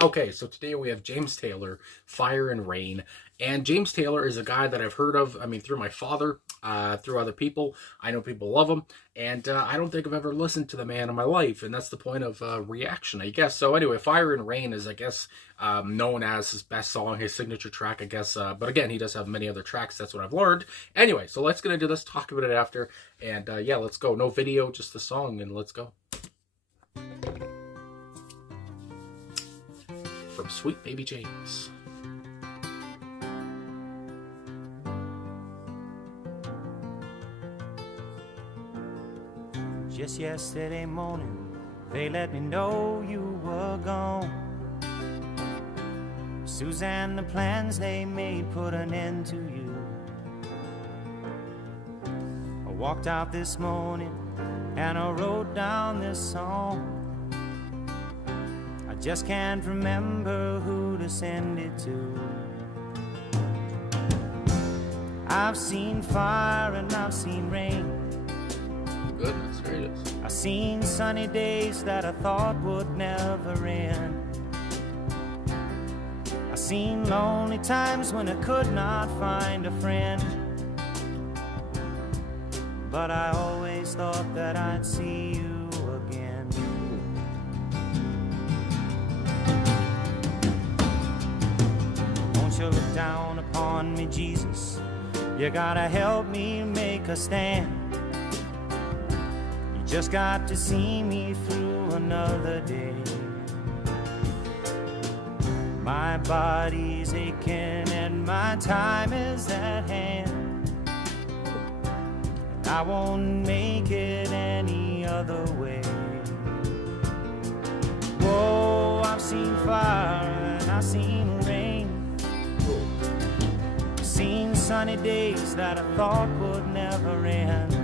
Okay, so today we have James Taylor, Fire and Rain. And James Taylor is a guy that I've heard of, I mean, through my father, through other people. I know people love him, and I don't think I've ever listened to the man in my life, and that's the point of reaction, I guess. So anyway, Fire and Rain is, I guess, known as his best song, his signature track, I guess. But again, he does have many other tracks, that's what I've learned. Anyway, so let's get into this, talk about it after, and yeah, let's go. No video, just the song, and let's go. From Sweet Baby James. Just yesterday morning, they let me know you were gone. Suzanne, the plans they made put an end to you. I walked out this morning and I wrote down this song. I just can't remember who to send it to. I've seen fire and I've seen rain. Goodness gracious. I've seen sunny days that I thought would never end. I've seen lonely times when I could not find a friend. But I always thought that I'd see you again. Won't you look down upon me, Jesus? You gotta help me make a stand. Just got to see me through another day. My body's aching and my time is at hand. I won't make it any other way. Whoa, I've seen fire and I've seen rain. Seen sunny days that I thought would never end.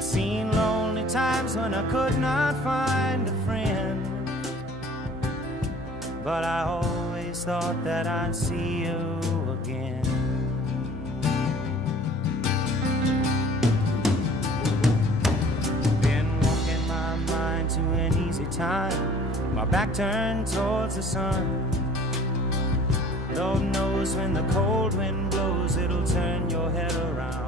Seen lonely times when I could not find a friend. But I always thought that I'd see you again. Been walking my mind to an easy time, my back turned towards the sun. Lord knows when the cold wind blows, it'll turn your head around.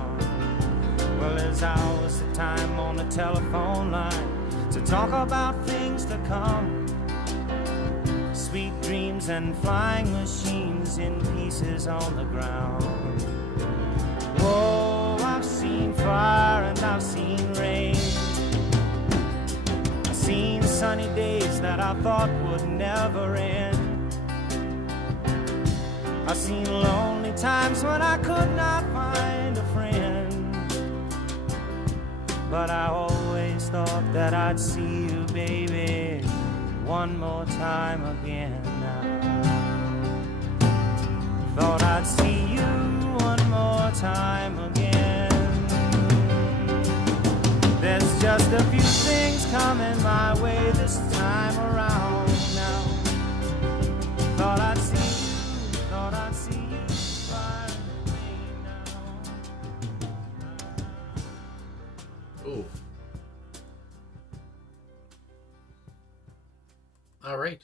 Well, there's hours of time on the telephone line to talk about things to come. Sweet dreams and flying machines in pieces on the ground. Whoa, I've seen fire and I've seen rain. I've seen sunny days that I thought would never end. I've seen lonely times when I could not find a friend. But I always thought that I'd see you, baby, one more time again now. Thought I'd see you one more time again. There's just a few things coming my way this time around now. Thought I'd see you, thought I'd see you. Ooh. All right.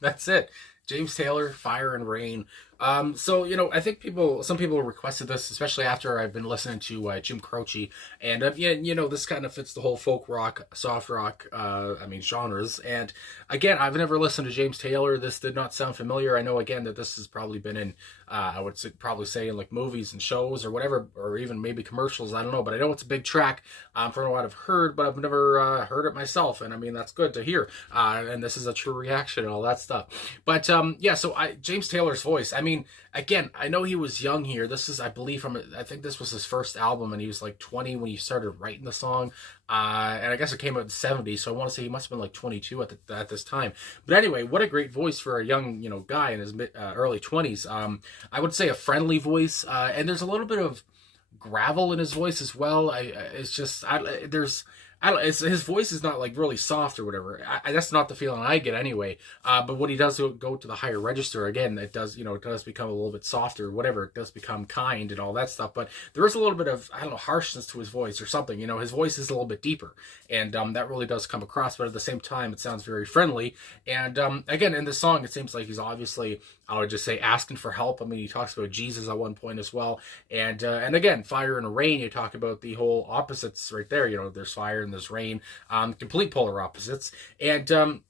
That's it. James Taylor, Fire and Rain. So, you know, I think some people requested this, especially after I've been listening to Jim Croce. And, yeah, you know, this kind of fits the whole folk rock, soft rock, genres. And, again, I've never listened to James Taylor. This did not sound familiar. I know, again, that this has probably been in, I would probably say in, like, movies and shows or whatever, or even maybe commercials. I don't know. But I know it's a big track from what I've heard, but I've never heard it myself. And, I mean, that's good to hear. And this is a true reaction and all that stuff. But, yeah, so James Taylor's voice, I mean, again, I know he was young here. This is, I believe, I think this was his first album, and he was like 20 when he started writing the song. And I guess it came out in the 70s, so I want to say he must have been like 22 at this time. But anyway, what a great voice for a young, you know, guy in his early 20s. I would say a friendly voice, and there's a little bit of gravel in his voice as well. There's I don't. His voice is not like really soft or whatever. That's not the feeling I get anyway. But when he does go to the higher register again, it does it does become a little bit softer. Whatever, it does become kind and all that stuff. But there is a little bit of I don't know harshness to his voice or something. His voice is a little bit deeper, and that really does come across. But at the same time, it sounds very friendly. And again, in this song, it seems like he's obviously, I would just say, asking for help. I mean, he talks about Jesus at one point as well, and again, fire and rain. You talk about the whole opposites right there. There's fire and there's rain, complete polar opposites, and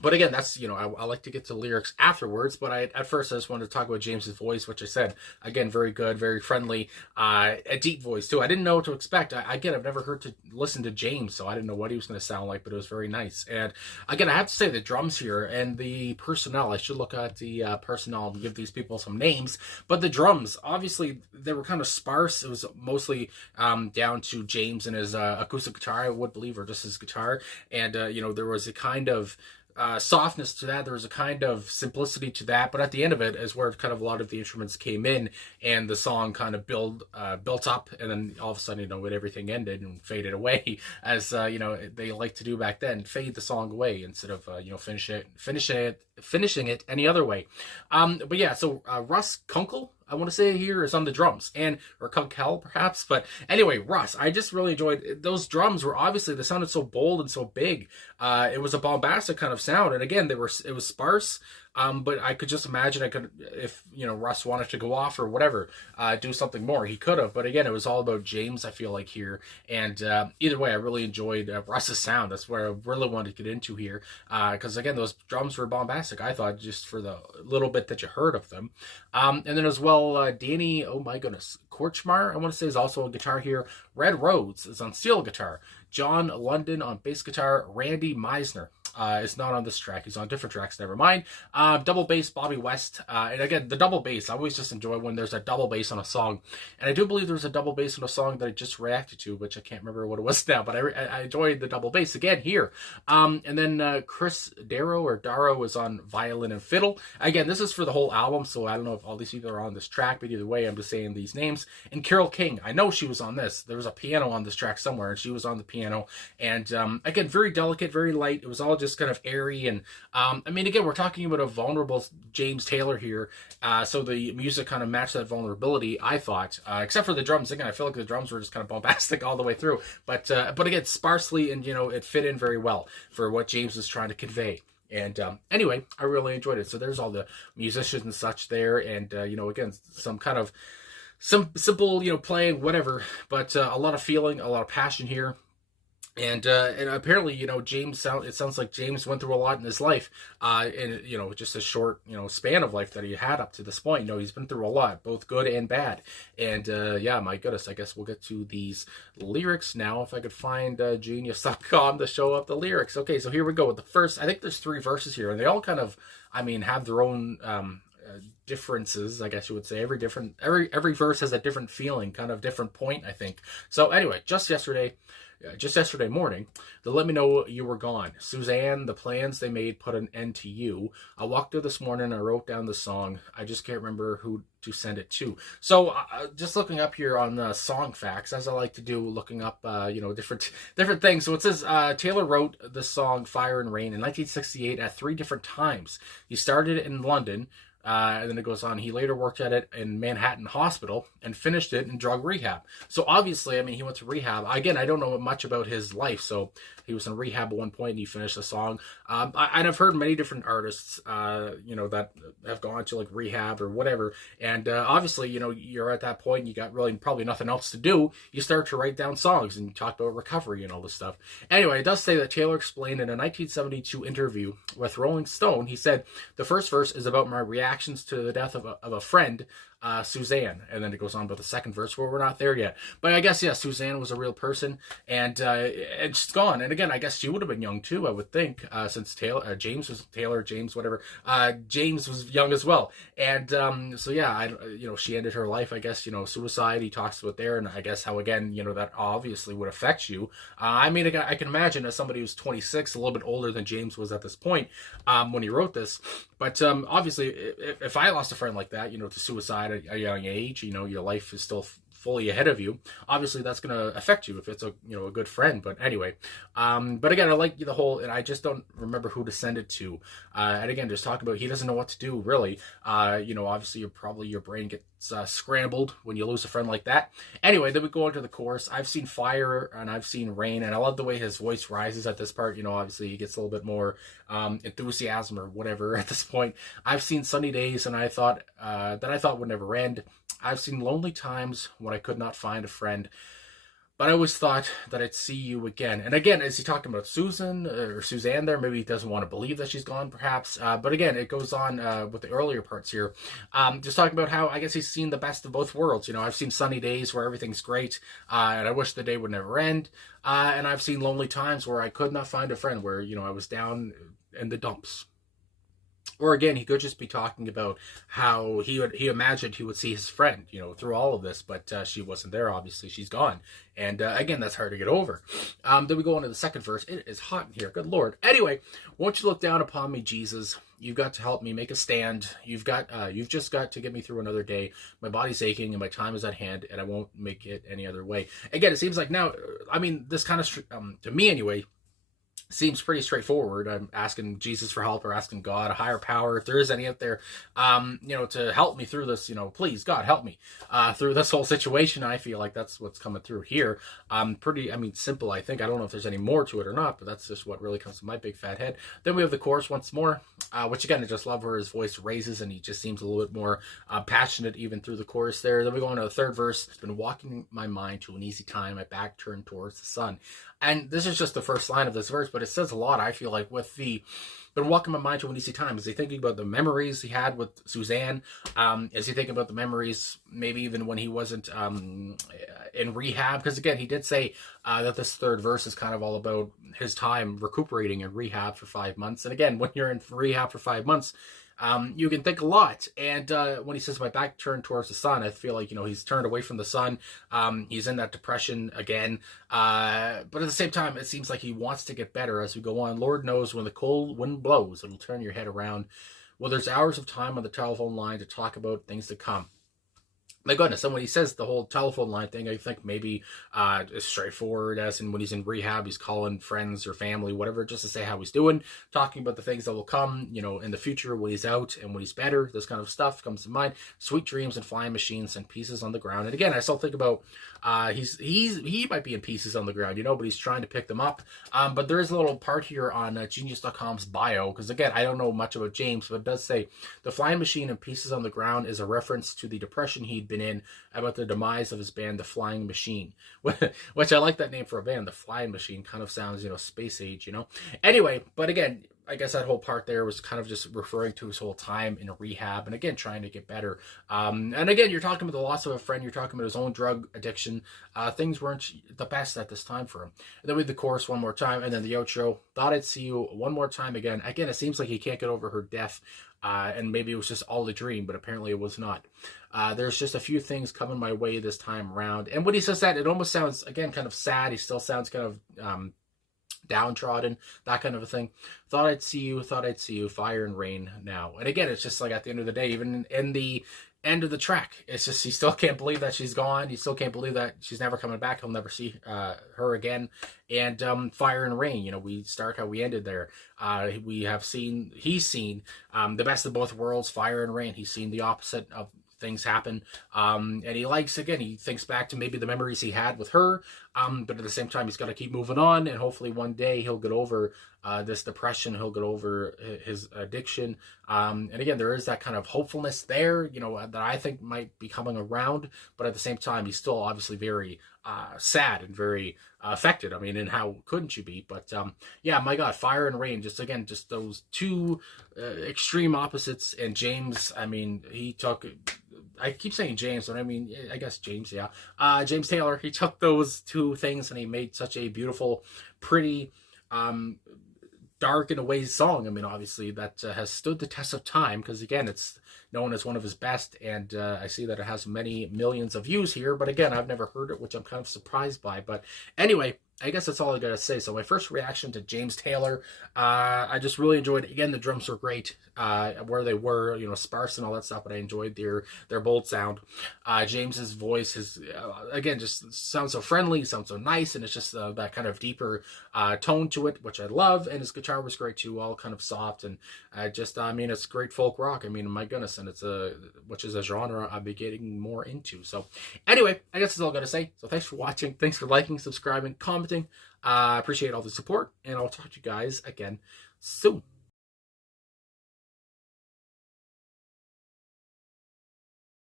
but again, that's, I like to get to lyrics afterwards, but at first I just wanted to talk about James's voice, which I said, again, very good, very friendly, a deep voice too. I didn't know what to expect. I've never listened to James, so I didn't know what he was going to sound like, but it was very nice. And again, I have to say the drums here and the personnel, I should look at the personnel and give these people some names, but the drums, obviously, they were kind of sparse. It was mostly down to James and his acoustic guitar, I would believe, or just his guitar. And, there was a kind of softness to that. There was a kind of simplicity to that, but at the end of it is where kind of a lot of the instruments came in, and the song kind of built up, and then all of a sudden, when everything ended and faded away, as they like to do back then, fade the song away instead of finishing it any other way. But yeah, so Russ Kunkel, I want to say here, is on the drums, or Kunkel perhaps, but anyway, Russ, I just really enjoyed those drums. They sounded so bold and so big. It was a bombastic kind of sound, and again, it was sparse. But I could just imagine if Russ wanted to go off or whatever, do something more, he could have. But again, it was all about James, I feel like, here. And either way, I really enjoyed Russ's sound. That's where I really wanted to get into here. Because again, those drums were bombastic, I thought, just for the little bit that you heard of them. And then as well, Danny, oh my goodness, Korchmar, I want to say, is also on guitar here. Red Rhodes is on steel guitar. John London on bass guitar. Randy Meisner is not on this track. He's on different tracks, never mind. Double bass, Bobby West. And again, the double bass, I always just enjoy when there's a double bass on a song. And I do believe there's a double bass on a song that I just reacted to, which I can't remember what it was now, but I enjoyed the double bass again here. And then Chris Darrow is on violin and fiddle. Again, this is for the whole album, so I don't know if all these people are on this track, but either way, I'm just saying these names. And Carole King, I know she was on this. There was a piano on this track somewhere, and she was on the piano. And again, very delicate, very light. It was all just kind of airy, and I mean, again, we're talking about a vulnerable James Taylor here, so the music kind of matched that vulnerability, I thought, except for the drums. Again, I feel like the drums were just kind of bombastic all the way through, but again, sparsely, and it fit in very well for what James was trying to convey. And anyway, I really enjoyed it. So there's all the musicians and such there, and again, some simple playing, whatever, but a lot of feeling, a lot of passion here. And apparently, James it sounds like James went through a lot in his life, in just a short, span of life that he had up to this point. He's been through a lot, both good and bad. And yeah, my goodness, I guess we'll get to these lyrics now. If I could find genius.com to show up the lyrics. Okay, so here we go with the first. I think there's 3 verses here, and they all kind of, have their own differences, I guess you would say. Every verse has a different feeling, kind of different point, I think. So anyway, just yesterday morning, they let me know you were gone. Suzanne, the plans they made put an end to you. I walked through this morning, I wrote down the song. I just can't remember who to send it to. So just looking up here on the song facts, as I like to do, looking up different things. So it says Taylor wrote the song Fire and Rain in 1968 at 3 different times. He started in London, and then it goes on. He later worked at it in Manhattan Hospital and finished it in drug rehab. So obviously, he went to rehab. Again, I don't know much about his life, so he was in rehab at one point and he finished the song. I've heard many different artists, that have gone to like rehab or whatever. And obviously, you're at that point, you got really probably nothing else to do. You start to write down songs and you talk about recovery and all this stuff. Anyway, it does say that Taylor explained in a 1972 interview with Rolling Stone, he said, the first verse is about my reactions to the death of a friend, Suzanne, and then it goes on about the second verse where we're not there yet. But I guess, yeah, Suzanne was a real person, and she's gone. And again, I guess she would have been young too, I would think, since James was young as well. And so yeah, she ended her life, I guess, suicide, he talks about there, and I guess how, again, that obviously would affect you. I can imagine as somebody who's 26, a little bit older than James was at this point, when he wrote this. But obviously, if I lost a friend like that, to suicide at a young age, your life is still fully ahead of you, obviously that's going to affect you if it's a a good friend. But anyway, but again, I like the whole, and I just don't remember who to send it to. And again, just talk about he doesn't know what to do really. Obviously your brain gets scrambled when you lose a friend like that. Anyway, then we go into the chorus. I've seen fire and I've seen rain, and I love the way his voice rises at this part. Obviously he gets a little bit more enthusiasm or whatever at this point. I've seen sunny days, and I thought would never end. I've seen lonely times when I could not find a friend, but I always thought that I'd see you again. And again, is he talking about Susan or Suzanne there? Maybe he doesn't want to believe that she's gone, perhaps. But again, it goes on with the earlier parts here. Just talking about how I guess he's seen the best of both worlds. I've seen sunny days where everything's great, and I wish the day would never end. And I've seen lonely times where I could not find a friend, where, I was down in the dumps. Or again, he could just be talking about how he imagined he would see his friend, through all of this, but she wasn't there. Obviously, she's gone, and again, that's hard to get over. Then we go into the second verse. It is hot in here. Good Lord. Anyway, won't you look down upon me, Jesus? You've got to help me make a stand. You've just got to get me through another day. My body's aching and my time is at hand, and I won't make it any other way. Again, it seems like now, this kind of to me anyway, seems pretty straightforward. I'm asking Jesus for help, or asking God, a higher power, if there is any out there, to help me through this. Please, God, help me through this whole situation. I feel like that's what's coming through here. Pretty, simple, I think. I don't know if there's any more to it or not, but that's just what really comes to my big fat head. Then we have the chorus once more, which again, I just love where his voice raises and he just seems a little bit more passionate even through the chorus there. Then we go into the third verse. It's been walking my mind to an easy time, my back turned towards the sun. And this is just the first line of this verse, but it says a lot, I feel like, with the been walking my mind to an easy time. Is he thinking about the memories he had with Suzanne? Is he thinking about the memories maybe even when he wasn't in rehab? Because again, he did say that this third verse is kind of all about his time recuperating in rehab for 5 months. And again, when you're in rehab for 5 months, you can think a lot. And when he says my back turned towards the sun, I feel like, he's turned away from the sun. He's in that depression again. But at the same time, it seems like he wants to get better as we go on. Lord knows when the cold wind blows, it'll turn your head around. Well, there's hours of time on the telephone line to talk about things to come. My goodness, and when he says the whole telephone line thing, I think maybe it's straightforward, as in when he's in rehab, he's calling friends or family, whatever, just to say how he's doing, talking about the things that will come, in the future when he's out and when he's better. This kind of stuff comes to mind. Sweet dreams and flying machines and pieces on the ground. And again, I still think about he might be in pieces on the ground, but he's trying to pick them up. But there is a little part here on Genius.com's bio, because again, I don't know much about James, but it does say the flying machine and pieces on the ground is a reference to the depression he'd been in about the demise of his band, The Flying Machine, which I like that name for a band. The Flying Machine kind of sounds, space age, Anyway, but again, I guess that whole part there was kind of just referring to his whole time in rehab and again trying to get better. And again, you're talking about the loss of a friend, you're talking about his own drug addiction. Things weren't the best at this time for him. And then we have the chorus one more time, and then the outro. Thought I'd see you one more time again. Again, it seems like he can't get over her death. And maybe it was just all a dream, but apparently it was not. There's just a few things coming my way this time around. And when he says that, it almost sounds, again, kind of sad. He still sounds kind of downtrodden, that kind of a thing. Thought I'd see you, fire and rain now. And again, it's just like at the end of the day, even in the end of the track, it's just he still can't believe that she's gone. He still can't believe that she's never coming back. He'll never see her again. And fire and rain, we start how we ended there. He's seen the best of both worlds, fire and rain. He's seen the opposite of things happen, and he thinks back to maybe the memories he had with her, but at the same time he's got to keep moving on, and hopefully one day he'll get over this depression, he'll get over his addiction, and again, there is that kind of hopefulness there, that I think might be coming around, but at the same time he's still obviously very sad and very affected. And how couldn't you be? But yeah, my God, fire and rain, just those two extreme opposites. And James, he took, I keep saying James, but I guess James, yeah. James Taylor, he took those two things and he made such a beautiful, pretty, dark in a way song. Obviously that has stood the test of time, because again, it's known as one of his best, and I see that it has many millions of views here, but again, I've never heard it, which I'm kind of surprised by. But anyway, I guess that's all I gotta say. So my first reaction to James Taylor, I just really enjoyed. Again, the drums were great, where they were, sparse and all that stuff. But I enjoyed their bold sound. James's voice is again just sounds so friendly, sounds so nice, and it's just that kind of deeper tone to it, which I love. And his guitar was great too, all kind of soft and I mean, it's great folk rock. I mean, my goodness, and which is a genre I'll be getting more into. So anyway, I guess that's all I gotta say. So thanks for watching, thanks for liking, subscribing, commenting. I appreciate all the support, and I'll talk to you guys again soon.